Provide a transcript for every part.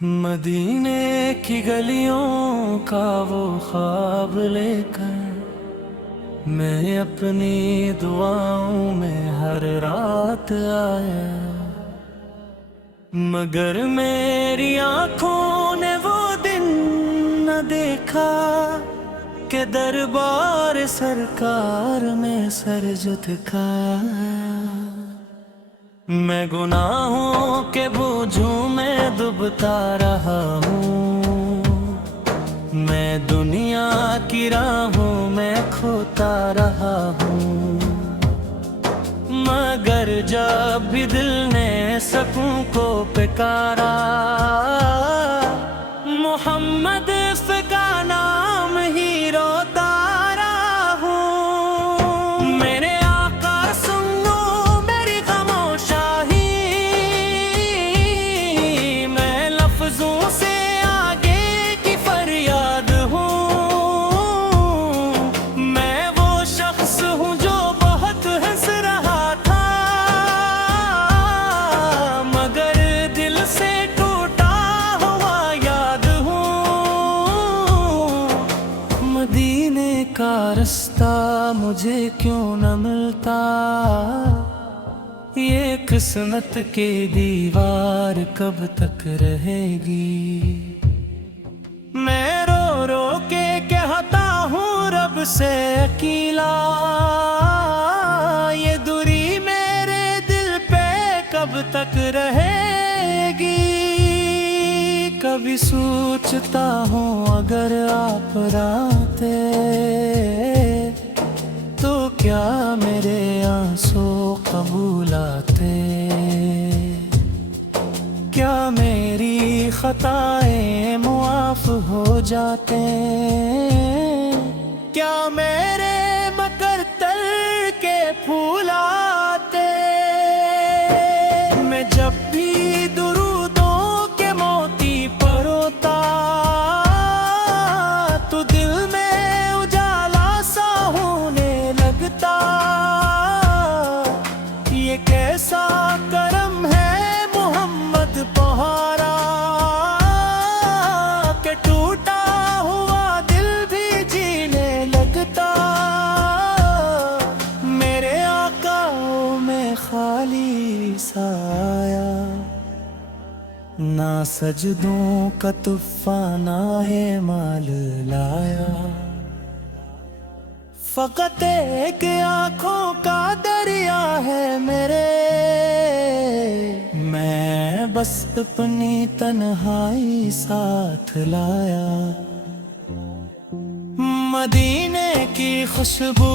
मदीने की गलियों का वो ख्वाब लेकर मैं अपनी दुआओं में हर रात आया, मगर मेरी आंखों ने वो दिन न देखा कि दरबार सरकार में सर झुकाया। मैं गुनाहों के बोझों में डूबता रहा हूँ, मैं दुनिया की राहों में खोता रहा हूँ, मगर जब भी दिल ने सकूं को पुकारा, मोहम्मद का नाम ही रोता रहा हूँ। मेरे आका सुन लो मेरी खामोशाही, मैं लफ्जों से आगे की फरियाद हूँ। मैं वो शख्स हूँ जो बहुत हंस रहा था, मगर दिल से टूटा हुआ याद हूँ। मदीने का रास्ता मुझे क्यों न मिलता, ये किस्मत की दीवार कब तक रहेगी। मैं रो रो के कहता हूँ रब से अकेला, ये दूरी मेरे दिल पे कब तक रहेगी। कभी सोचता हूँ अगर आप आते तो क्या मेरे आंसू कबूल आते, क्या मेरी खताएं मुआफ हो जाते, क्या मेरे मकर तल के फूल आते। मैं जब भी दुरूदों के मोती परोता तो दिल में उजाला सा होने लगता। ये कैसा करम है मोहम्मद पहारा के टूटा हुआ दिल भी जीने लगता। मेरे आकाओं में खाली साया, ना सजदों का तुफ़ा ना है माल लाया, फ़कत एक आँखों का दरिया है मेरे। मैं बस अपनी तन्हाई साथ लाया, मदीने की खुशबू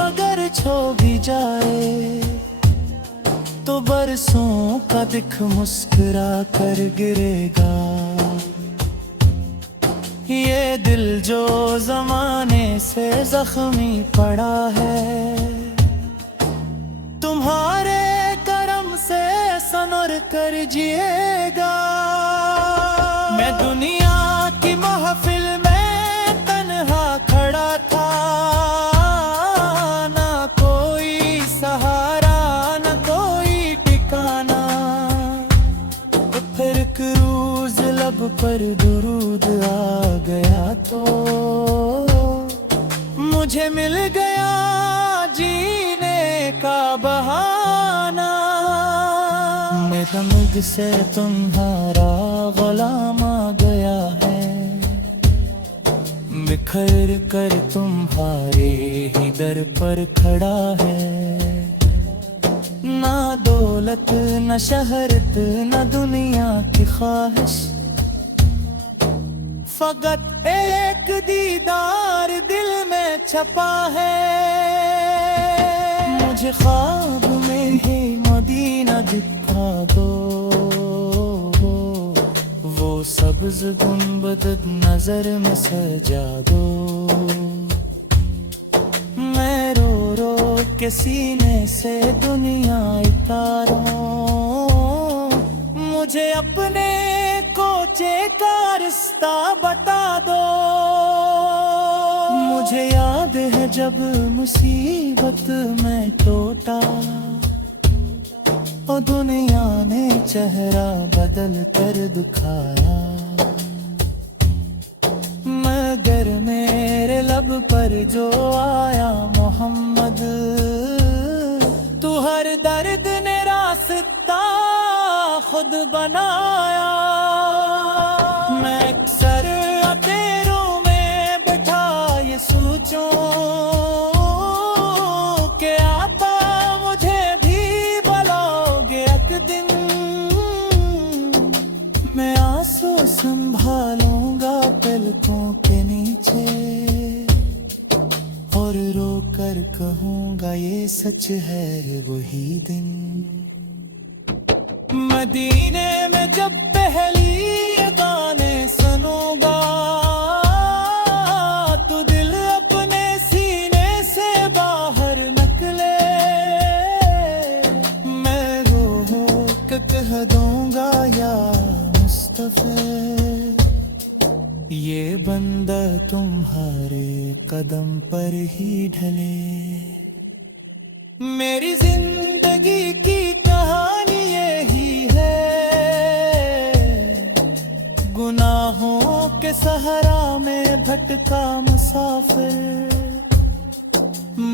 अगर छो भी जाए तो बरसों का दिख मुस्कुरा कर गिरेगा। ये दिल जो ज़माने से ज़ख्मी पड़ा है, तुम्हारे करम से सनर कर जिएगा। मैं दुनिया की महफिल में तन्हा खड़ा था, ना कोई सहारा ना कोई ठिकाना। फिर एक रोज लब पर दुरूद आ गया तो मुझे मिल गया जीने का बहाना। मैं दमग से तुम्हारा गुलाम आ गया है, बिखर कर तुम्हारे ही दर पर खड़ा है। ना दौलत न शहरत न दुनिया की ख्वाहिश, फकत एक दीदार दिल में छपा है। मुझे ख्वाब में ही मदीना दिखा दो, वो सब्ज गुंबद नजर में सजा दो। मैं रो रो के सीने से दुनिया उतारो, मुझे अपने कोचे का रिश्ता बता दो। मुझे याद है जब मुसीबत में टूटा ओ दुनिया ने चेहरा बदल कर दिखाया, मगर मेरे लब पर जो आया मोहम्मद, तू हर दर्द ने रास्ता खुद बनाया। मैं अक्सर अतेरों में बैठा ये सोचूं कि आता मुझे भी बुलाओगे एक दिन, मैं आंसू संभालूंगा पलकों के नीचे और रो कर कहूंगा ये सच है वही दिन। मदीने में जब पहली ये गाने सुनूंगा, तो दिल अपने सीने से बाहर निकले, मैं रो के कह दूंगा या मुस्तफा, ये बंदा तुम्हारे कदम पर ही ढले। मेरी जिंदगी की कहानी यही है, गुनाहों के सहारा में भटका मुसाफिर,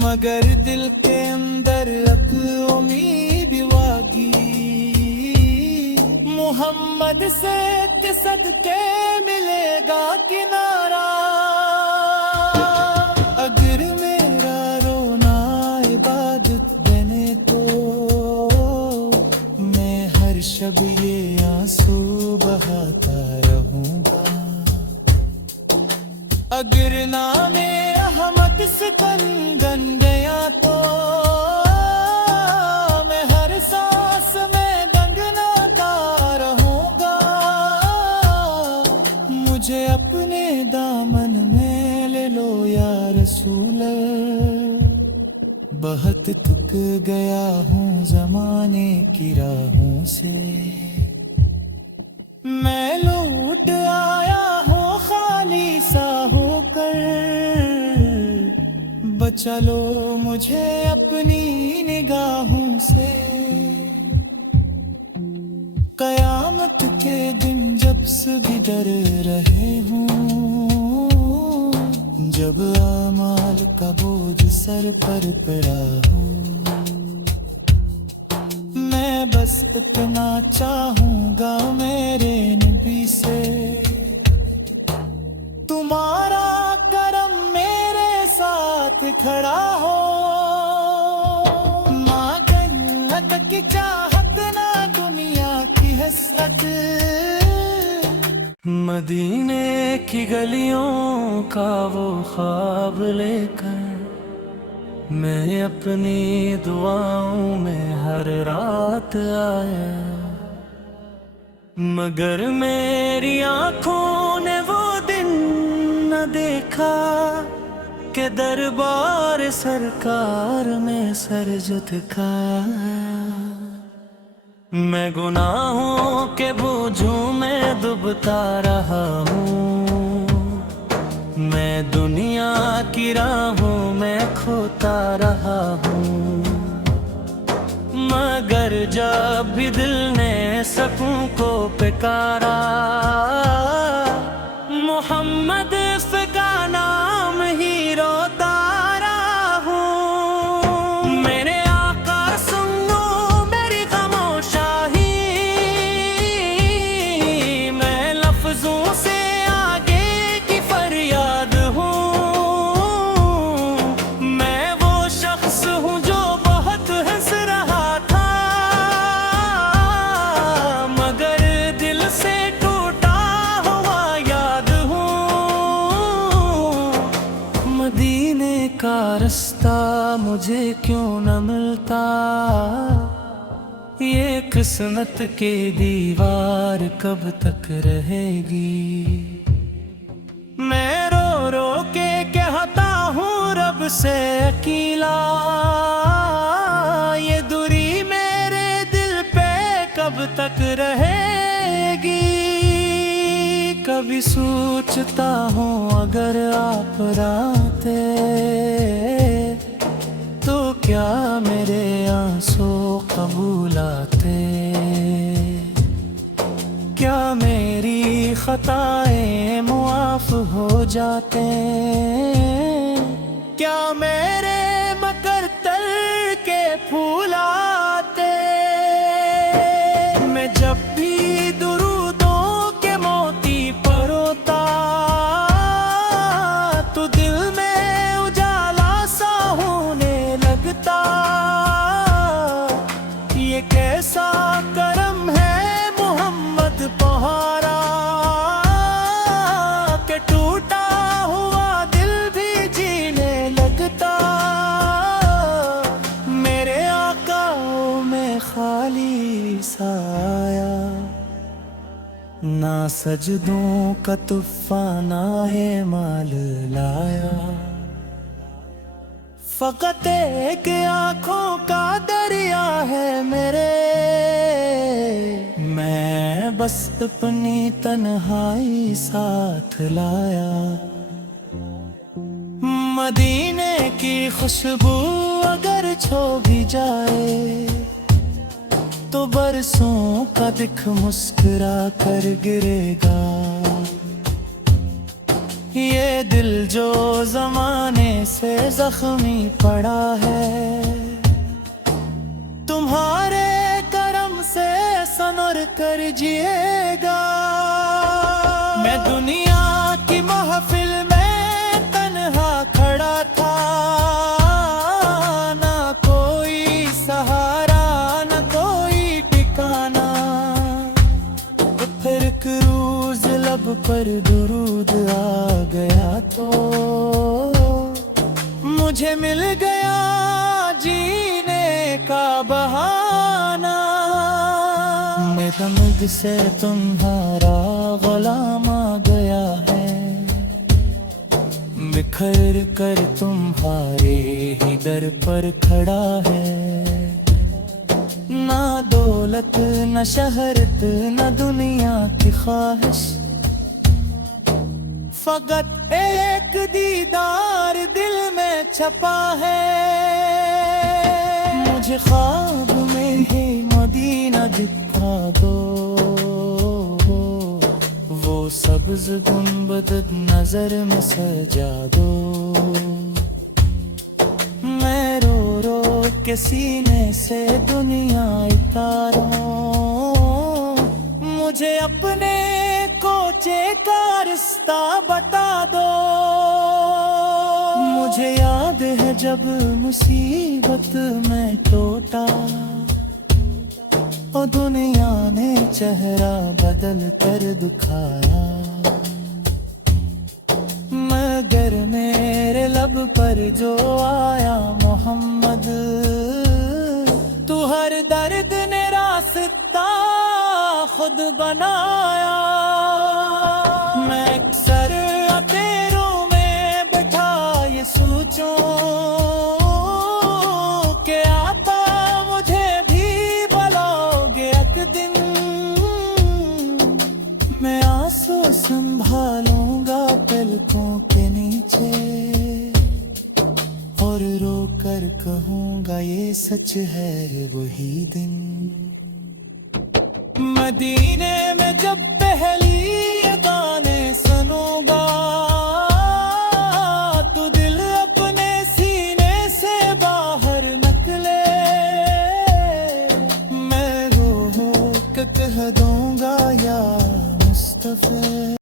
मगर दिल के अंदर एक उम्मीद वागी, मोहम्मद से के सदके मिलेगा किनारा। अगर मेरा रोना इबादत बने तो मैं हर शब ये आंसू बहाता रहूंगा, अगर नामे अहमद से तन बन गया तो मैं हर सांस में दंगनाता रहूंगा। मुझे अपने दामन में ले लो या रसूल, बहुत थक गया हूँ जमाने की राहों से, मैं लौट आया हूँ खाली सा होकर, बचा लो मुझे अपनी निगाहों से। कयामत के दिन जब सभी डर रहे हूँ, जब आमाल का बोझ सर पर पड़ा हो, मैं बस इतना चाहूंगा मेरे नबी से, तुम्हारा करम मेरे साथ खड़ा हो। माँ जन्नत की चाहत ना दुनिया की हसरत, मदीने की गलियों का वो ख्वाब लेकर मैं अपनी दुआओं में हर रात आया, मगर मेरी आंखों ने वो दिन न देखा कि दरबार सरकार में सर झुकाया। मैं गुनाहों के बोझों में डूबता रहा हूँ, मैं दुनिया की राहों में खोता रहा हूँ, मगर जब भी दिल ने सकूं को पुकारा, मोहम्मद का नाम ही रोता रहा हूँ। मेरे आका सुन लो मेरी खामोशाही, मैं लफ्जों से आगे की फरियाद हूँ, मैं वो शख्स हूँ जो बहुत हंस रहा था, मगर दिल से टूटा हुआ याद हूँ। मदीने का रास्ता मुझे क्यों न मिलता, ये किस्मत के दीवार कब तक रहेगी। मैं रो रो के कहता हूँ रब से अकेला, ये दूरी मेरे दिल पे कब तक रहेगी। कभी सोचता हूँ अगर आप आते तो क्या मेरे आंसू कबूल आते। खताएं मुआफ हो जाते। क्या मेरे मकर तल के फूल आते। मैं जब भी दुरूदों के मोती परोता, तो दिल में उजाला सा होने लगता। ये कैसा करम है मोहम्मद पहारा, के टूटा हुआ दिल भी जीने लगता। मेरे आकाओं में खाली साया, ना सजदों का तुफ़ा ना है माल लाया। फ़कत एक आँखों का दरिया है मेरे, मैं बस अपनी तन्हाई साथ लाया। मदीने की खुशबू अगर छो भी जाए, तो बरसों का दिख मुस्कुरा कर गिरेगा। ये दिल जो ज़माने से ज़ख्मी पड़ा है, तुम्हारे करम से सनर कर जिएगा। मैं दुनिया की महफिल में तन्हा खड़ा था, ना कोई सहारा ना कोई ठिकाना। फिर एक रोज़ लब पर दुरूद आ गया, तो मुझे मिल गया जीने का बहाना। मैं दमद से तुम्हारा गुलाम आ गया है, बिखर कर तुम्हारे ही दर पर खड़ा है। ना दौलत न शहरत न दुनिया की ख्वाहिश, फकत एक दीदार दिल में छपा है। मुझे ख्वाब में ही मदीना दिखा दो, वो सब्ज गुंबद नजर में सजा दो। मैं रो रो के सीने से दुनिया उतारूं, मुझे अपने कोचे का रिश्ता बता दो। मुझे याद है जब मुसीबत में टूटा, और दुनिया ने चेहरा बदल कर दिखाया। मगर मेरे लब पर जो आया मोहम्मद, तू हर दर्द ने रास्ता खुद बनाया। मैं अक्सर अतेरों में बैठा ये सोचूं कि आता मुझे भी बुलाओगे एक दिन। मैं आंसू संभालूंगा पलकों के नीचे, और रो कर कहूंगा ये सच है वही दिन। मदीने में जब पहली